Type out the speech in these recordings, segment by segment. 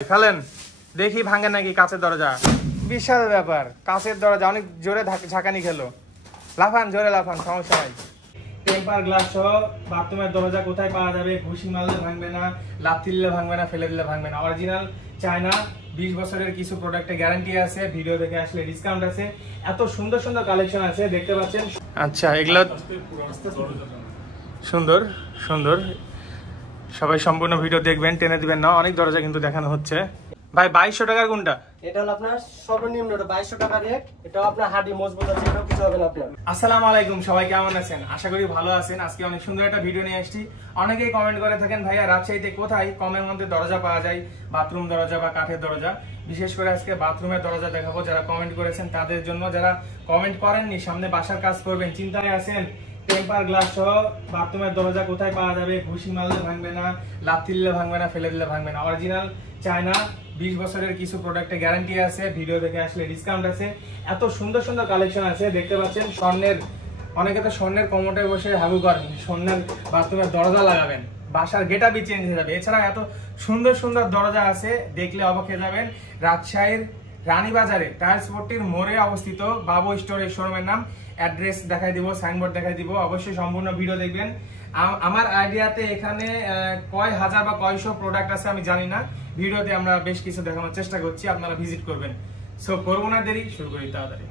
ফেলেন দেখি ভাঙে নাকি কাঁচের দরজা। বিশাল ব্যাপার, কাঁচের দরজা অনেক জোরে ঝাঁকানি খেলো। লাফান, জোরে লাফান, সমস্যা নাই। টেম্পার গ্লাস সহ বাথরুমের দরজা কোথায় পাওয়া যাবে? ঘুষি মারলে ভাঙবে না, লাথি দিলে ভাঙবে না, ফেলে দিলে ভাঙবে না। অরিজিনাল চায়না, 20 বছরের কিছু প্রোডাক্টে গ্যারান্টি আছে। ভিডিও দেখে আসলে ডিসকাউন্ট আছে। এত সুন্দর সুন্দর কালেকশন আছে, দেখতে পাচ্ছেন। আচ্ছা, এগুলো সুন্দর সুন্দর, সবাই সম্পূর্ণ ভিডিও দেখবেন, টেনে দিবেন না। অনেক দরজা কিন্তু দেখানো হচ্ছে। ভাই 2200 টাকার কোনটা? এটা হলো আপনার সর্বনিম্ন 2200 টাকা রেট। এটাও আপনার হার্ডি মজবুত আছে, এটাও কিছু হবে না আপনার। আসসালামু আলাইকুম, সবাই কেমন আছেন? আশা করি ভালো আছেন। আজকে অনেক সুন্দর একটা ভিডিও নিয়ে আসছি। অনেকেই কমেন্ট করে থাকেন, ভাইয়া রাজশাহীতে কোথায় কমের মধ্যে দরজা পাওয়া যায়, বাথরুম দরজা বা কাঠের দরজা। বিশেষ করে আজকে বাথরুমের দরজা দেখাবো। যারা কমেন্ট করেছেন তাদের জন্য, যারা কমেন্ট করেননি সামনে বাসার কাজ করবেন, চিন্তায় আছেন, টেম্পার গ্লাস সহ বাথরুমের দরজা কোথায় পাওয়া যাবে? ঘুষি মারলে ভাঙবে না, লাথি দিলে ভাঙবে না, ফেলে দিলে ভাঙবে না। অরিজিনাল চায়না, 20 বছরের কিছু প্রোডাক্টে গ্যারান্টি আছে। ভিডিও দেখে আসলে ডিসকাউন্ট আছে। এত সুন্দর সুন্দর কালেকশন আছে, দেখতে পাচ্ছেন। স্বর্ণের, অনেকে তো স্বর্ণের কমোটে বসে হাগু করেন, স্বর্ণের বাথরুমের দরজা লাগাবেন, বাসার গেটআপই চেঞ্জ হয়ে যাবে। এছাড়া এত সুন্দর সুন্দর দরজা আছে, দেখলে অবাক হয়ে যাবেন। রাজশাহীর রানীবাজারে টাইলস পট্টির মোড়ে অবস্থিত বাবু স্টোর, এই শোরুমের নাম। অ্যাড্রেস দেখাই দিব, সাইনবোর্ড দেখাই দিব, অবশ্যই সম্পূর্ণ ভিডিও দেখবেন। আমার আইডিয়াতে এখানে কয় হাজার বা কয়শো প্রোডাক্ট আছে আমি জানি না। ভিডিওতে আমরা বেশ কিছু দেখানোর চেষ্টা করছি, আপনারা ভিজিট করবেন। সো করবো না দেরি, শুরু করি তাড়াতাড়ি।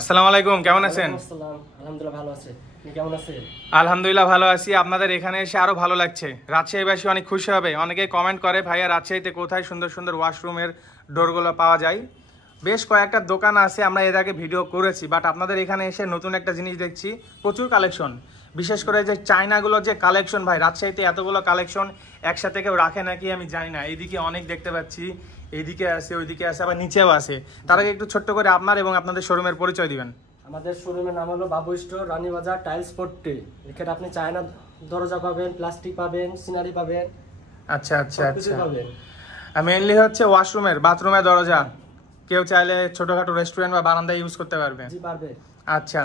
আসসালামু আলাইকুম, কেমন আছেন? আলহামদুলিল্লাহ ভালো আছে। আপনি কেমন আছেন? আলহামদুলিল্লাহ ভালো আছি। আপনাদের এখানে এসে আরো ভালো লাগছে। রাজশাহীবাসী অনেক খুশি হবে। অনেকে কমেন্ট করে, ভাইয়া রাজশাহীতে কোথায় সুন্দর সুন্দর ওয়াশরুমের ডোরগুলো পাওয়া যায়? বেশ কয়েকটা দোকান আছে, আমরা এর আগে ভিডিও করেছি, বাট আপনাদের এখানে এসে নতুন একটা জিনিস দেখছি, প্রচুর কালেকশন। বিশেষ করে যে চায়নাগুলো যে কালেকশন, ভাই রাজশাহীতে এতগুলো কালেকশন একসাথে কেউ রাখে নাকি আমি জানি না। এইদিকে অনেক দেখতে পাচ্ছি, এইদিকে আছে, ওইদিকে আছে, আবার নিচেও আছে। তার আগে একটু ছোট্ট করে আপনার এবং আপনাদের শোরুমের পরিচয় দিবেন। আমাদের শোরুমের নাম হলো বাবু স্টোর, রানীবাজার, টাইলস পট্টি। এখানে আপনি চায়না দরজা পাবেন, প্লাস্টিক পাবেন, সিনারি পাবেন। আচ্ছা আচ্ছা আচ্ছা, মেইনলি হচ্ছে ওয়াশরুমের, বাথরুমের দরজা কেউ চাইলে ছোটখাটো রেস্টুরেন্ট বা বারান্দায় ইউজ করতে পারবে। জি পারবে। আচ্ছা,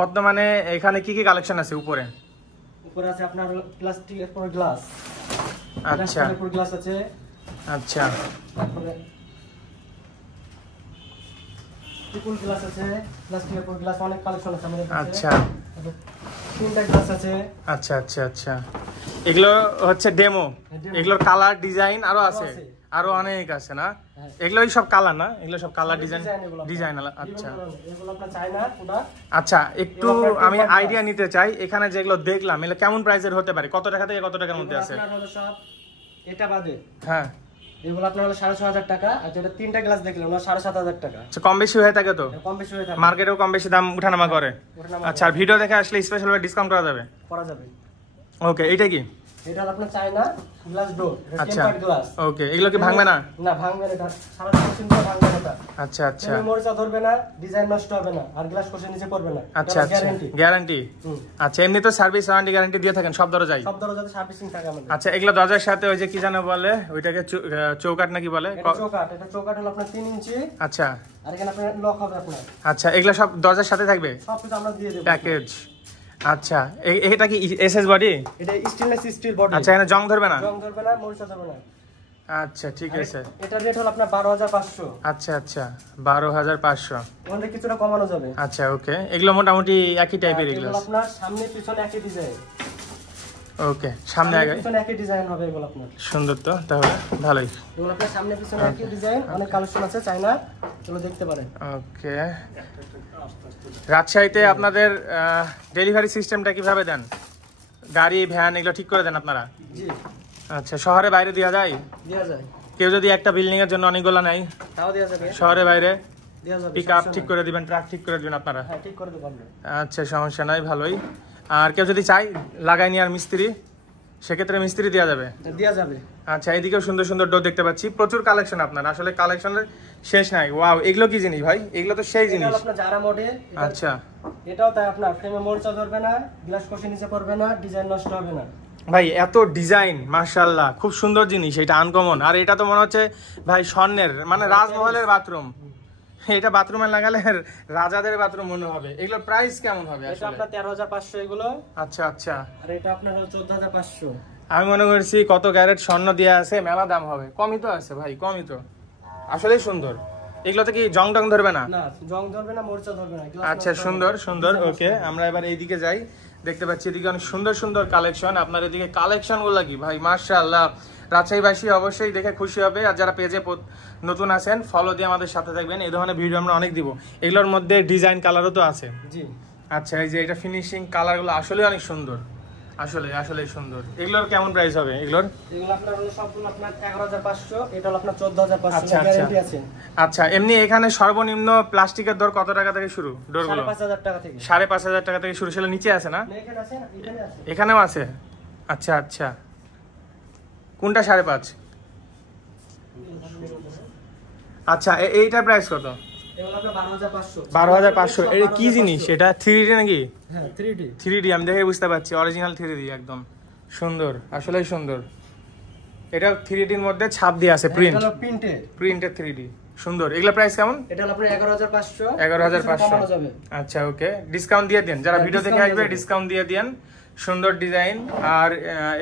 বর্তমানে এখানে কি কি কালেকশন আছে? উপরে আছে আপনার প্লাস্টিকের পর গ্লাস। আচ্ছা, এর গ্লাস আছে। আচ্ছা, তারপরে ট্রিপল গ্লাস আছে, প্লাস্টিকের পর গ্লাস, অনেক কালেকশন আছে আমাদের কাছে। আচ্ছা, তিনটা গ্লাস আছে। আচ্ছা আচ্ছা আচ্ছা, এগুলো হচ্ছে ডেমো। এগুলোর কালার ডিজাইন আরো আছে, আরো অনেক আছে না? এগুলোই সব কালার না? এগুলো সব কালার ডিজাইন ডিজাইন। আচ্ছা এগুলো আপনার চায়না পুরো। আচ্ছা, একটু আমি আইডিয়া নিতে চাই, এখানে যেগুলো দেখলাম এগুলো কেমন প্রাইসের হতে পারে? কত টাকা থেকে কত টাকার মধ্যে আছে? আপনার হলো সব এটা বাদে, হ্যাঁ, এগুলো আপনার হলো 6500 টাকা। আর যেটা তিনটা গ্লাস দেখলেন ওটা 7500 টাকা। আচ্ছা, কম বেশি হয়ে থাকে তো? কম বেশি হয়ে থাকে, মার্কেটেও কম বেশি দাম উঠানামা করে। আচ্ছা, আর ভিডিও দেখে আসলে স্পেশাল ভাবে ডিসকাউন্ট করা যাবে? করা যাবে। ওকে, এটা কি? এটা হলো আপনার চায়না গ্লাস ডোর, এটা আচ্ছা, টেম্পারড গ্লাস। ওকে, এগুলো কি ভাঙবে না? না ভাঙবে না, এটা 75% ভাঙবে না। আচ্ছা আচ্ছা, কোনো মরিচা ধরবে না, ডিজাইন নষ্ট হবে না, আর গ্লাস কোষের নিচে পড়বে না। আচ্ছা আচ্ছা, গ্যারান্টি। আচ্ছা, এমনি তো সার্ভিস ওয়ারেন্টি গ্যারান্টি দিয়ে থাকেন সব দরজায়? সব দরজাতে সার্ভিসিং থাকে আমাদের। আচ্ছা, এগুলো দরজার সাথে ওই যে কি জানো বলে, ওইটাকে চৌকাট নাকি বলে? এটা চৌকাট। এটা চৌকাট হলো আপনার 3 ইঞ্চি। আচ্ছা, আর এখানে আপনার লক হবে আপনার। আচ্ছা, এগুলো সব দরজার সাথে থাকবে? সবকিছু আমরা দিয়ে দেব প্যাকেজ। আচ্ছা, এটা কি এসএস বডি? এটা স্টেনলেস স্টিল বডি। আচ্ছা, এখানে জং ধরবে না? জং ধরবে না, মরিচা ধরবে না। আচ্ছা, ঠিক আছে। এটা রেট হলো আপনার 12500। আচ্ছা আচ্ছা, 12500। ওখানে কিছুটা কমানো যাবে। আচ্ছা, ওকে, এগুলো মোটামুটি একই টাইপের এগুলো? এগুলো আপনার সামনে পিছনে একই ডিজাইন। ওকে, সামনে আগে পিছনে একই ডিজাইন হবে এগুলো আপনার। সুন্দর তো, তাহলে ভালোই। এগুলো আপনার সামনে পিছনে একই ডিজাইন, অনেক কালেকশন আছে চায়না, এগুলো দেখতে পারেন। ওকে, রাজশাহীতে আপনাদের ডেলিভারি সিস্টেমটা কিভাবে দেন? গাড়ি, ভ্যান এগুলো ঠিক করে দেন আপনারা? জি। আচ্ছা, শহরে বাইরে দেওয়া যায়? দেওয়া যায়। কেউ যদি একটা বিল্ডিং এর জন্য অনেকগুলো নেয়, তাও দেওয়া যাবে। শহরে বাইরে দেওয়া যাবে। পিকআপ ঠিক করে দিবেন, ট্রাক ঠিক করে দিবেন আপনারা? হ্যাঁ, ঠিক করে দেব আমরা। আচ্ছা, সমস্যা নাই, ভালোই। আর কেউ যদি চাই লাগাই নেওয়ার মিস্ত্রি, সেক্ষেত্রে মিস্ত্রি দেওয়া যাবে? দেওয়া যাবে। আচ্ছা, এইদিকেও সুন্দর সুন্দর ডোর দেখতে পাচ্ছি, প্রচুর কালেকশন আপনার, আসলে কালেকশনের শেষ নাই। ওয়াও, এগুলো কি জিনিস ভাই? এগুলো তো সেই জিনিস। এটা আপনার জারা মডেল। আচ্ছা, এটাও তাই, আপনার ফ্রেমে মোর্চা ধরবে না, গ্লাস কষে নিচে পড়বে না, ডিজাইন নষ্ট হবে না। ভাই এত ডিজাইন, মাশাআল্লাহ, খুব সুন্দর জিনিস, এটা আনকমন। আর এটা তো মনে হচ্ছে ভাই স্বর্ণের, মানে রাজমহলের বাথরুম। এটা বাথরুমে লাগালে রাজাদের বাথরুম মনে হবে। এগুলোর প্রাইস কেমন হবে? এটা আপনার 13,500 এগুলো। আচ্ছা আচ্ছা। আর এটা আপনার হলো 14,500। আমি মনে করছি কত ক্যারেট স্বর্ণ দেওয়া আছে, মেলা দাম হবে। কমই তো আছে ভাই, কমই তো। আসলেই সুন্দর। এগুলোতে কি জং টং ধরবে না? না, জং ধরবে না, মোর্চা ধরবে না। আচ্ছা, সুন্দর সুন্দর। ওকে, আমরা এবার এইদিকে যাই। দেখতে পাচ্ছি এদিকে অনেক সুন্দর সুন্দর কালেকশন। আপনার এদিকে কালেকশন গুলো কি ভাই, মাশাআল্লাহ। রাজশাহীবাসী অবশ্যই দেখে খুশি হবে। আর যারা পেজে নতুন আছেন, ফলো দিয়ে আমাদের সাথে থাকবেন। এই ধরনের ভিডিও আমরা অনেক দিব। এগুলোর মধ্যে ডিজাইন কালারও তো আছে। জি। আচ্ছা, এই যে এটা ফিনিশিং কালারগুলো আসলে অনেক সুন্দর, আসলে আসলে সুন্দর। এগুলোর কেমন প্রাইস হবে? এগুলো আপনার হলো সবগুলো আপনার 11,500, এটা হলো আপনার 14,500। আচ্ছা গ্যারান্টি আছে। আচ্ছা, এমনি এখানে সর্বনিম্ন প্লাস্টিকের দর কত টাকা থেকে শুরু? ডোরগুলো 5,500 টাকা থেকে। 5,500 টাকা থেকে শুরু। সেটা নিচে আছে না? এখানে আছে, এখানে আছে। এখানেও আছে? আচ্ছা আচ্ছা। কোনটা 5.5? আচ্ছা, এইটার প্রাইস কত? এগুলো আপনার 12,500। 12,500। এটা কি জিনিস? এটা 3D নাকি? হ্যাঁ, 3D। 3D, আমি দেখে বুঝতে পারছি, অরিজিনাল 3D একদম সুন্দর, আসলেই সুন্দর। এটা 3D এর মধ্যে ছাপ দিয়ে আছে, প্রিন্ট, এটা হলো প্রিন্টেড 3D, সুন্দর। এগুলা প্রাইস কেমন? এটা হলো আপনার 11,500। 11,500। আচ্ছা, ওকে, ডিসকাউন্ট দিয়ে দেন। যারা ভিডিও দেখে আসবে ডিসকাউন্ট দিয়ে দেন। সুন্দর ডিজাইন। আর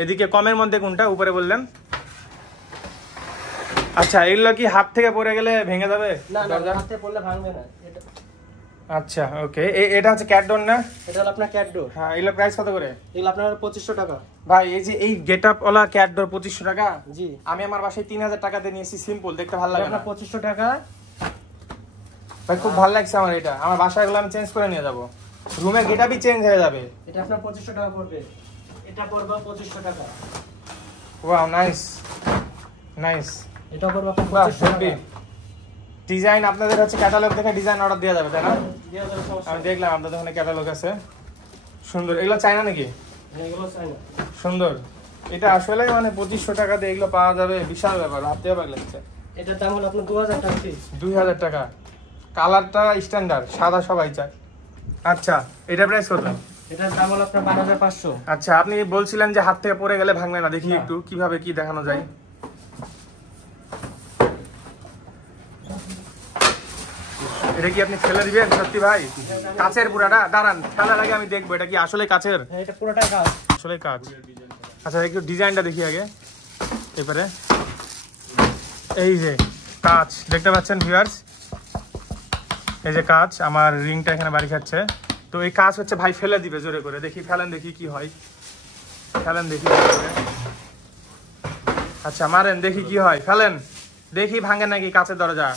এদিকে কমের মধ্যে কোনটা উপরে বললেন? আচ্ছা, এগুলো কি হাত থেকে পড়ে গেলে ভেঙে যাবে? না না, হাত থেকে পড়লে ভাঙবে না। আচ্ছা, ওকে। এটা হচ্ছে ক্যাট ডোর না? এটা হলো আপনার ক্যাট ডোর। হ্যাঁ, এগুলো প্রাইস কত করে? এগুলো আপনার 2,500 টাকা। ভাই এই যে এই গেটআপ ওলা ক্যাট ডোর 2,500 টাকা? জি। আমি আমার বাসায় 3,000 টাকা দিয়ে নিয়েছি, সিম্পল, দেখতে ভালো লাগে না। 2,500 টাকা। ভাই খুব ভালো লাগছে আমার এটা। আমার বাসায় এগুলো আমি চেঞ্জ করে নিয়ে যাব। রুমের গেটআপই চেঞ্জ হয়ে যাবে। এটা আপনার 2,500 টাকা পড়বে। এটা পড়বে 2,500 টাকা। Wow, nice nice. এটা পড়বে আপনার 2,500 টাকা। ডিজাইন আপনাদের হচ্ছে ক্যাটালগ দেখে ডিজাইন অর্ডার দেওয়া যাবে, তাই না? দেওয়া যাবে, সমস্যা আমি দেখলাম আপনাদের ওখানে ক্যাটালগ আছে। সুন্দর। এগুলো চায়না নাকি? নেই, এগুলো চাই না। সুন্দর। এটা আসলে মানে 2,500 টাকা দিয়ে এগুলো পাওয়া যাবে, বিশাল ব্যাপার, ভাবতে অবাক লাগছে। এটার দাম হলো আপনার 2,000 টাকা পিস। 2,000 টাকা। কালারটা স্ট্যান্ডার্ড, সাদা সবাই চায়। আচ্ছা, এটা প্রাইস কত? এটার দাম হলো আপনার 12,500। আচ্ছা, আপনি বলছিলেন যে হাত থেকে পড়ে গেলে ভাঙবে না, দেখি একটু কিভাবে কি দেখানো যায়। এটা কি আপনি ফেলে দিবেন সত্যি ভাই? কাচের পুরাটা? দাঁড়ান, ফেলার আগে আমি দেখবো এটা কি আসলে কাচের। হ্যাঁ, এটা পুরোটাই কাজ। আসলে কাচ। আচ্ছা, একটু ডিজাইনটা দেখি আগে। এবারে এই যে কাচ দেখতে পাচ্ছেন ভিউয়ার্স, এই যে কাচ। আমার রিংটা এখানে বাড়ি খাচ্ছে। তো এই কাচ হচ্ছে ভাই ফেলে দিবে জোরে করে। দেখি, ফেলেন দেখি কি হয়, ফেলেন দেখি। আচ্ছা, মারেন দেখি কি হয়, ফেলেন দেখি ভাঙে নাকি কাচের দরজা।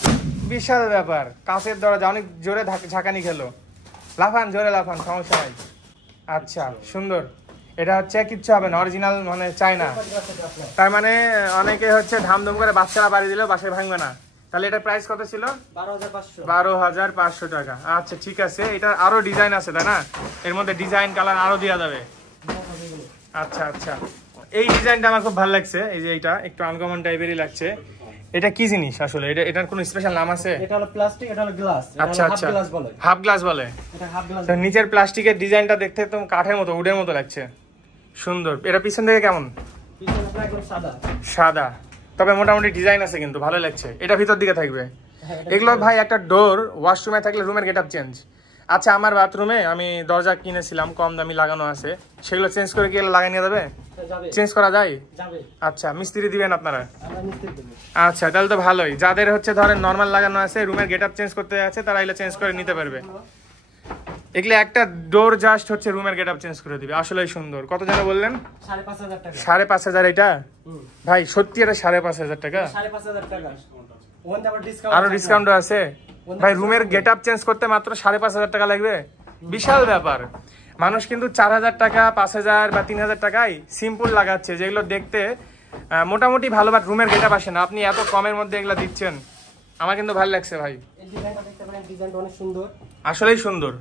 বিশাল ব্যাপার, কাচের দরজা অনেক জোরে ঝাঁকানি খেলো। লাফান, জোরে লাফান, সমস্যা নাই। আচ্ছা, সুন্দর। এটা হচ্ছে কিচ্ছু হবে না, অরিজিনাল, মানে চায়না। তার মানে অনেকে হচ্ছে ধামধুম করে বাচ্চারা বাড়ি দিলেও বাসায় ভাঙবে না। তাহলে এটার প্রাইস কত ছিল? 12,500। 12,500 টাকা। আচ্ছা, ঠিক আছে। এটা আরো ডিজাইন আছে তাই না? এর মধ্যে ডিজাইন কালার আরো দেওয়া যাবে। আচ্ছা আচ্ছা, এই ডিজাইনটা আমার খুব ভালো লাগছে। এই যে এটা একটু আনকমন টাইপেরই লাগছে। এটা কি জিনিস আসলে? এটার কোনো স্পেশাল নাম আছে? এটা হলো প্লাস্টিক, এটা হলো গ্লাস। আচ্ছা আচ্ছা, হাফ গ্লাস বলে। হাফ গ্লাস বলে। এটা হাফ গ্লাস। তো নিচের প্লাস্টিকের ডিজাইনটা দেখতে একদম কাঠের মতো, উডের মতো লাগছে, সুন্দর। এটা পিছন থেকে কেমন? পিছনে আপনার একদম সাদা। সাদা, তবে মোটামুটি ডিজাইন আছে কিন্তু ভালো লাগছে। এটা ভিতর দিকে থাকবে। এগুলো ভাই একটা ডোর ওয়াশরুমে থাকলে রুমের গেটআপ চেঞ্জ। আচ্ছা, আমার বাথরুমে আমি দরজা কিনেছিলাম, কম দামি লাগানো আছে, সেগুলো চেঞ্জ করে কি লাগাই নিয়ে যাবে? চেঞ্জ করা যায়? আচ্ছা, মিস্ত্রি দিবেন আপনারা? আচ্ছা, তাহলে তো ভালোই। যাদের হচ্ছে ধরেন নর্মাল লাগানো আছে, রুমের গেটআপ চেঞ্জ করতে আছে, তারা এগুলো চেঞ্জ করে নিতে পারবে। এগুলো একটা ডোর জাস্ট হচ্ছে রুমের গেটআপ চেঞ্জ করে দিবে। আসলেই সুন্দর। কত যেন বললেন? 5,500 টাকা। 5,500 এটা? ভাই সত্যি এটা 5,500 টাকা? 5,500 টাকা। আরো ডিসকাউন্ট আছে ভাই? রুমের গেটআপ চেঞ্জ করতে মাত্র 5,500 টাকা লাগবে? বিশাল ব্যাপার। মানুষ কিন্তু 4,000 টাকা, 5,000 বা 3,000 টাকায় সিম্পল লাগাচ্ছে, যেগুলো দেখতে মোটামুটি ভালো, বাট রুমের গেটআপ আসে না। আপনি এত কমের মধ্যে এগুলো দিচ্ছেন, আমার কিন্তু ভালো লাগছে ভাই। এই ডিজাইনটা দেখতে পারেন, ডিজাইনটা অনেক সুন্দর, আসলেই সুন্দর।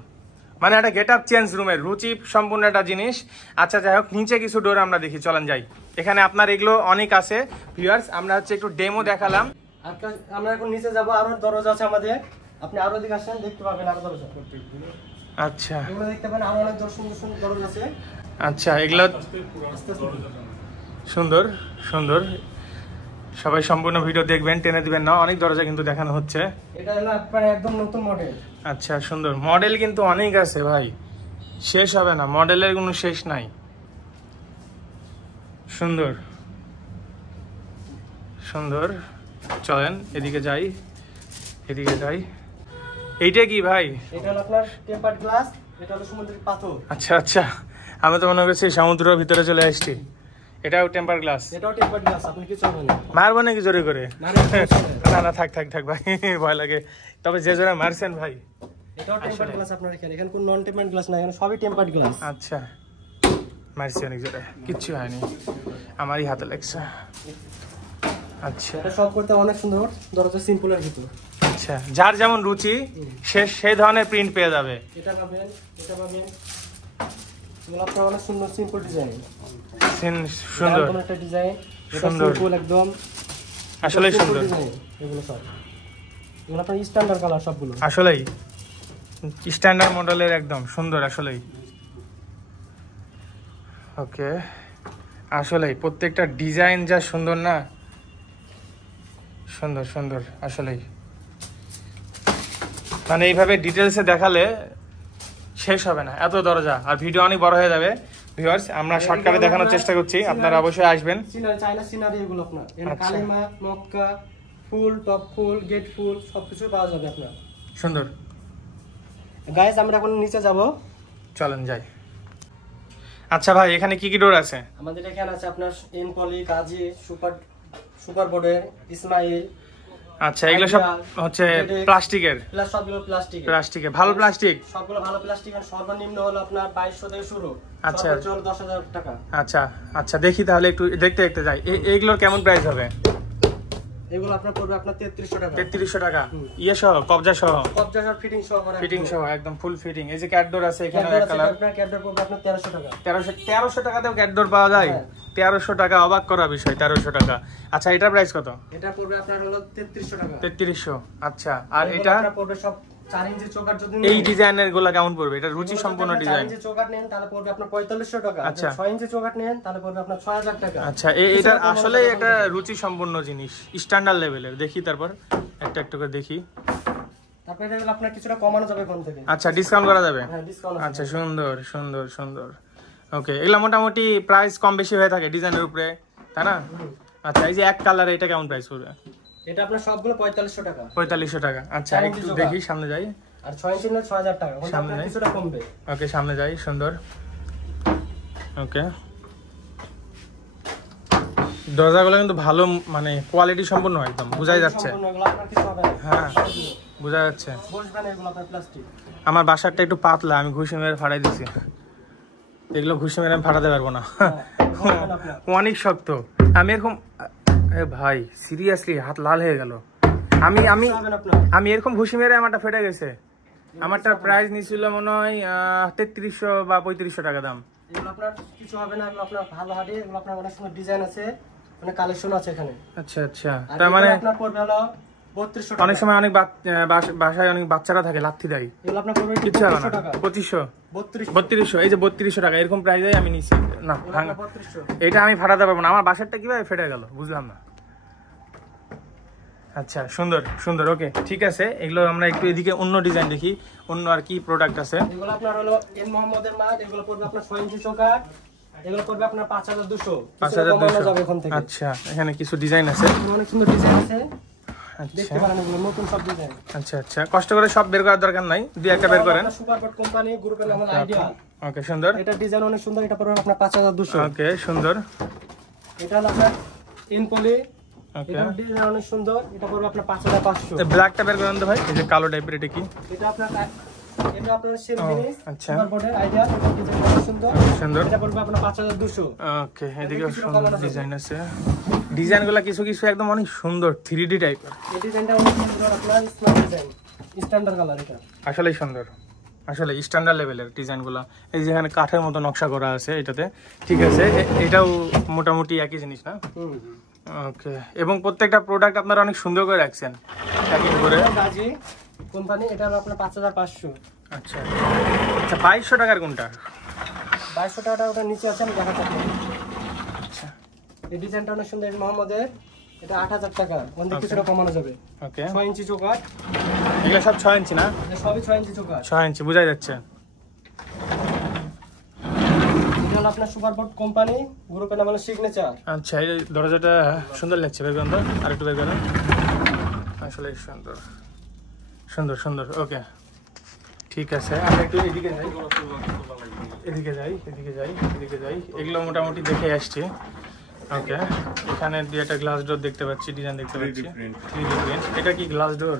মানে একটা গেটআপ চেঞ্জ, রুমের রুচি সম্পূর্ণ একটা জিনিস। আচ্ছা, যাই হোক, নিচে কিছু ডোর আমরা দেখি, চলেন যাই। এখানে আপনার এগুলো অনেক আছে ভিউয়ার্স, আমরা হচ্ছে একটু ডেমো দেখালাম। আমরা এখন নিচে যাব, আরো দরজা আছে আমাদের, আপনি আরো দিকে আসেন, দেখতে পাবেন আরো দরজা। আচ্ছা এগুলো দেখতে পাবেন, আরো অনেক সুন্দর সুন্দর দরজা আছে। আচ্ছা এগুলো সুন্দর সুন্দর, সবাই সম্পূর্ণ ভিডিও দেখবেন, টেনে দিবেন না, অনেক দরজা কিন্তু দেখানো হচ্ছে। এটা হলো আপনার একদম নতুন মডেল। আচ্ছা সুন্দর, মডেল কিন্তু অনেক আছে ভাই, শেষ হবে না, মডেলের কোনো শেষ নাই। সুন্দর সুন্দর, চলেন এদিকে যাই, এদিকে যাই। এইটা কি ভাই? এটা হলো আপনার টেম্পারড গ্লাস, এটা হলো সমুদ্রের পাথর। আচ্ছা আচ্ছা, আমি তো মনে করছি সমুদ্রের ভিতরে চলে আসছি। এটাও টেম্পার গ্লাস? এটাও টেম্পারড গ্লাস, আপনি কিছু হবে না। মারবো নাকি জোরে করে? না না থাক থাক থাক ভাই, ভয় লাগে। তবে যে জোরে মারছেন ভাই। এটাও টেম্পারড গ্লাস আপনার এখানে, এখানে কোন নন টেম্পারড গ্লাস না, এখানে সবই টেম্পারড গ্লাস। আচ্ছা মারছি অনেক জোরে, কিচ্ছু হয়নি, আমারই হাতে লাগছে। আচ্ছা এটা সব করতে অনেক সুন্দর, দরজা সিম্পলের ভিতর। আচ্ছা, যার যেমন রুচি সে সেই ধরনের প্রিন্ট পেয়ে যাবে। এটা পাবেন, এটা পাবেন, এগুলো আপনার অনেক সুন্দর সিম্পল ডিজাইন। সুন্দর একটা ডিজাইন, এটা সুন্দর সিম্পল একদম, আসলেই সুন্দর। এগুলো সব, এগুলো আপনার স্ট্যান্ডার্ড কালার সবগুলো, আসলেই স্ট্যান্ডার্ড মডেলের, একদম সুন্দর আসলেই। ওকে, আসলেই প্রত্যেকটা ডিজাইন যা সুন্দর না, সুন্দর সুন্দর আসলেই, মানে এইভাবে ডিটেলসে দেখালে শেষ হবে না, এত দরজা, আর ভিডিও অনেক বড় হয়ে যাবে। ভিউয়ার্স, আমরা শর্টকাটে দেখানোর চেষ্টা করছি, আপনারা অবশ্যই আসবেন। সিনারি, চায়না সিনারি এগুলো আপনার, এখানে কালিমা, মক্কা, ফুল, টপ ফুল, গেট ফুল সবকিছু পাওয়া যাবে আপনার। সুন্দর। গাইস, আমরা এখন নিচে যাব, চলেন যাই। আচ্ছা ভাই, এখানে কি কি ডোর আছে? আমাদের এখানে আছে আপনার এনপলি, কাজী, সুপার বোর্ডের, ইসমাইল। আচ্ছা, এগুলো সব হচ্ছে প্লাস্টিকের? প্লাস সবগুলো প্লাস্টিকের। প্লাস্টিকের, ভালো প্লাস্টিক? সবগুলো ভালো প্লাস্টিক, আর সর্বনিম্ন হলো আপনার 2200 থেকে শুরু। আচ্ছা, চল 10,000 টাকা। আচ্ছা আচ্ছা, দেখি তাহলে, একটু দেখতে দেখতে যাই। এইগুলোর কেমন প্রাইস হবে? এগুলো আপনার পড়বে আপনার 3300 টাকা। 3300 টাকা? ইয়ে সহ, কবজা সহ? কবজা সহ, ফিটিং সহ। ফিটিং সহ, একদম ফুল ফিটিং। এই যে ক্যাট ডোর আছে এখানে, এক কালার। আপনার ক্যাট ডোর পড়বে আপনার 1300 টাকা। 1300 টাকাতেও ক্যাট ডোর পাওয়া যায়? 1300 টাকা, অবাক করা বিষয়, 1300 টাকা। আচ্ছা, এটার প্রাইস কত? এটা পড়বে আপনার হলো 3300 টাকা। 3300, আচ্ছা। আর এটা পড়বে সব 4 ইঞ্চি চৌকাঠ। যদি এই ডিজাইনের গুলো কেমন পড়বে? এটা রুচি সম্পূর্ণ ডিজাইন। 4 ইঞ্চি চৌকাঠ নেন তাহলে পড়বে আপনার 4500 টাকা। আচ্ছা, 6 ইঞ্চি চৌকাঠ নেন তাহলে পড়বে আপনার 6000 টাকা। আচ্ছা, এটা আসলে একটা রুচি সম্পূর্ণ জিনিস, স্ট্যান্ডার্ড লেভেলের। দেখি তারপর একটা একটা করে দেখি, তারপর এটা আপনার কিছুটা কমানো যাবে কোন থেকে। আচ্ছা, ডিসকাউন্ট করা যাবে? হ্যাঁ, ডিসকাউন্ট। আচ্ছা, সুন্দর সুন্দর সুন্দর। ওকে, এগুলা মোটামুটি প্রাইস কম বেশি হয়ে থাকে ডিজাইনের উপরে, তাই না? আচ্ছা, এই যে এক কালার, এটা কেমন প্রাইস পড়বে? এটা আপনার সবগুলো 4500 টাকা। 4500 টাকা। আচ্ছা, একটু দেখি, সামনে যাই। আর 6 ইঞ্চি নিলে 6000 টাকা, সামনে কিছুটা কমবে। ওকে, সামনে যাই। সুন্দর। ওকে, দরজাগুলো কিন্তু ভালো, মানে কোয়ালিটি সম্পূর্ণ, একদম বোঝাই যাচ্ছে। হ্যাঁ, বোঝা যাচ্ছে। আমার বাসারটা একটু পাতলা, আমি ঘুষি মেরে ফাটাই দিছি। এগুলো ঘুষি মেরে আমি ফাটাতে পারবো না, অনেক শক্ত। আমি এরকম, ভাই সিরিয়াসলি হাত লাল হয়ে গেল। আমি এরকম ঘুষি মেরে আমারটা ফেটে গেছে। আমারটা প্রাইস নিছিল মনে হয় 3300 বা 3500 টাকা দাম। এগুলো আপনার কিছু হবে না, এগুলো আপনার ভালো হাড়ি, এগুলো আপনার অনেক সুন্দর ডিজাইন আছে, মানে কালেকশন আছে এখানে। আচ্ছা আচ্ছা, তার মানে আপনার পড়বে হলো 3200 টাকা। অনেক সময় অনেক বাসায় অনেক বাচ্চারা থাকে, লাথি দেয়। এগুলো আপনার পড়বে কিছু হবে না। 2500 3200, এই যে 3200 টাকা, এরকম প্রাইসে আমি নিছি না। এটা আমি ফাটাতে পারবো না, আমার বাসারটা কিভাবে ফেটে গেল বুঝলাম না। আচ্ছা, সুন্দর সুন্দর। ওকে, ঠিক আছে, এগুলো আমরা একটু এদিকে অন্য ডিজাইন দেখি, অন্য আর কি প্রোডাক্ট আছে। এগুলো আপনার হলো এন মোহাম্মদের মাল, এগুলো পড়বে আপনার 6 ইঞ্চি চৌকাঠ, এগুলো পড়বে আপনার 5200। 5200। আচ্ছা, এখানে কিছু ডিজাইন আছে, অনেক সুন্দর ডিজাইন আছে, আচ্ছা দেখতে পারেন, এগুলো নতুন সব ডিজাইন। আচ্ছা আচ্ছা, কষ্ট করে সব বের করার দরকার নাই, দুই একটা বের করেন। সুপারবোর্ড কোম্পানি গ্রুপের নাম আইডিয়া। ওকে, সুন্দর। এটা ডিজাইন অনেক সুন্দর, এটা পড়বে আপনার 5200। ওকে, সুন্দর। এটা হলো আপনার ইনপলি, এটা ডিজাইন অনেক সুন্দর, এটা পড়বে আপনার 5500। ব্ল্যাকটা বের করেন তো ভাই, এই যে কালো টাইপের, এটা কি? এটা আপনার সেল জিনিস, আচ্ছা, সুপারবোর্ডের আইডিয়া, এটা ডিজাইন অনেক সুন্দর সুন্দর। এটা পড়বে আপনার 5200। ওকে, এদিকে সুন্দর ডিজাইন আছে, ডিজাইনগুলো কিছু কিছু একদম অনেক সুন্দর, 3D টাইপের। এই ডিজাইনটা অনেক সুন্দর, আপনার স্মার্ট ডিজাইন, স্ট্যান্ডার্ড কালার, এটা আসলেই সুন্দর। আসলে স্ট্যান্ডার্ড লেভেলের ডিজাইনগুলো। এই যেখানে কাঠের মতো নকশা করা আছে এটাতে, ঠিক আছে। এটাও মোটামুটি একই জিনিস না? ওকে। এবং প্রত্যেকটা প্রোডাক্ট আপনারা অনেক সুন্দর করে রাখছেন প্যাকিং করে। গাজী কোম্পানি, এটা হলো আপনার 5500। আচ্ছা আচ্ছা, 2200 টাকার কোনটা? 2200 টাকাটা ওটা নিচে আছে, আমি দেখাচ্ছি। আচ্ছা, এই ডিজাইনটা অনেক সুন্দর, মোহাম্মদের। এটা 8000 টাকা, ওখান থেকে কিছুটা কমানো যাবে। ওকে। 6 ইঞ্চি চৌকাঠ, এগুলো সব 6 ইঞ্চি না? এটা সবই 6 ইঞ্চি চৌকাঠ। 6 ইঞ্চি বোঝা যাচ্ছে। এটা হলো আপনার সুপারবোর্ড কোম্পানি, গ্রুপের নাম হলো সিগনেচার। আচ্ছা, এই দরজাটা সুন্দর লাগছে, বের করেন তো, আরেকটু বের করেন। আসলে সুন্দর সুন্দর সুন্দর। ওকে, ঠিক আছে। আমরা একটু এদিকে যাই, এদিকে যাই, এদিকে যাই, এদিকে যাই। এগুলো মোটামুটি দেখে আসছি। ওকে, এখানে দিয়ে একটা গ্লাস ডোর দেখতে পাচ্ছি, ডিজাইন দেখতে পাচ্ছি। 3D print. এটা কি গ্লাস ডোর?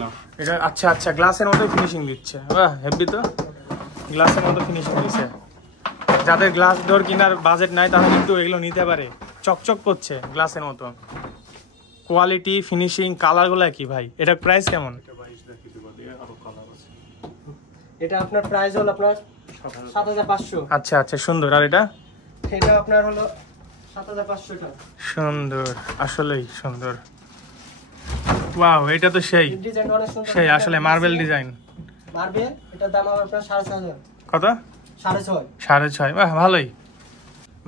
না, এটা আচ্ছা আচ্ছা, গ্লাসের মতো ফিনিশিং দিচ্ছে। বাহ, হেভি তো, গ্লাসের মতো ফিনিশিং দিচ্ছে। যাদের গ্লাস ডোর কেনার বাজেট নাই তারা কিন্তু এগুলো নিতে পারে। চকচক করছে গ্লাসের মতো। কোয়ালিটি, ফিনিশিং, কালারগুলো কি ভাই? এটা প্রাইস কেমন? এটা আপনার প্রাইস হলো আপনার 7500। আচ্ছা আচ্ছা, সুন্দর। আর এটা? এটা আপনার হলো 7500 টাকা। সুন্দর, আসলেই সুন্দর। ওয়াও, এটা তো সেই ডিজাইনটা অনেক সুন্দর, সেই আসলে মার্বেল ডিজাইন। মার্বেল, এটার দাম হবে আপনার 6500। কত? 6.5। 6.5। বাহ, ভালোই।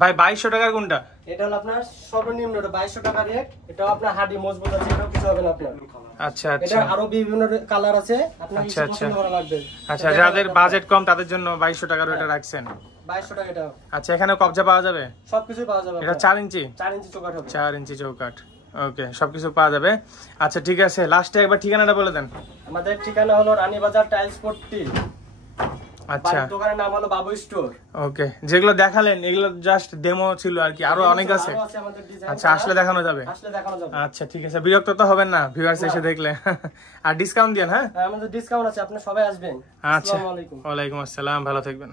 ভাই 2200 টাকার কোনটা? এটা হলো আপনার সর্বনিম্ন 2200 টাকা রেট। এটাও আপনার হার্ডি মজবুত আছে, এটাও কিছু হবে না আপনার। আচ্ছা এটা আচ্ছা আরো বিভিন্ন কালার আছে, আপনার আচ্ছা, কিছু পছন্দ করা লাগবে। আচ্ছা, যাদের বাজেট কম তাদের জন্য 2200 টাকার এটা রাখছেন। 2200 টাকা এটা। আচ্ছা, এখানে কবজা পাওয়া যাবে? সবকিছু পাওয়া যাবে। এটা 4 ইঞ্চি? 4 ইঞ্চি চৌকাঠ হবে। 4 ইঞ্চি চৌকাঠ। ওকে, সবকিছু পাওয়া যাবে। আচ্ছা, ঠিক আছে। লাস্টে একবার ঠিকানাটা বলে দেন। আমাদের ঠিকানা হলো রানীবাজার টাইলস পট্টি। আচ্ছা, দোকানের নাম হলো বাবু স্টোর। ওকে। যেগুলো দেখালেন এগুলো জাস্ট ডেমো ছিল আর কি, আরো অনেক আছে। আচ্ছা, আসলে দেখানো যাবে? আসলে দেখানো যাবে। আচ্ছা, ঠিক আছে। বিরক্ত তো হবেন না ভিউয়ার্স এসে দেখলে? আর ডিসকাউন্ট দেন। হ্যাঁ, আমাদের ডিসকাউন্ট আছে, আপনি সবাই আসবেন। আচ্ছা, আসসালামু আলাইকুম। ওয়ালাইকুম আসসালাম, ভালো থাকবেন।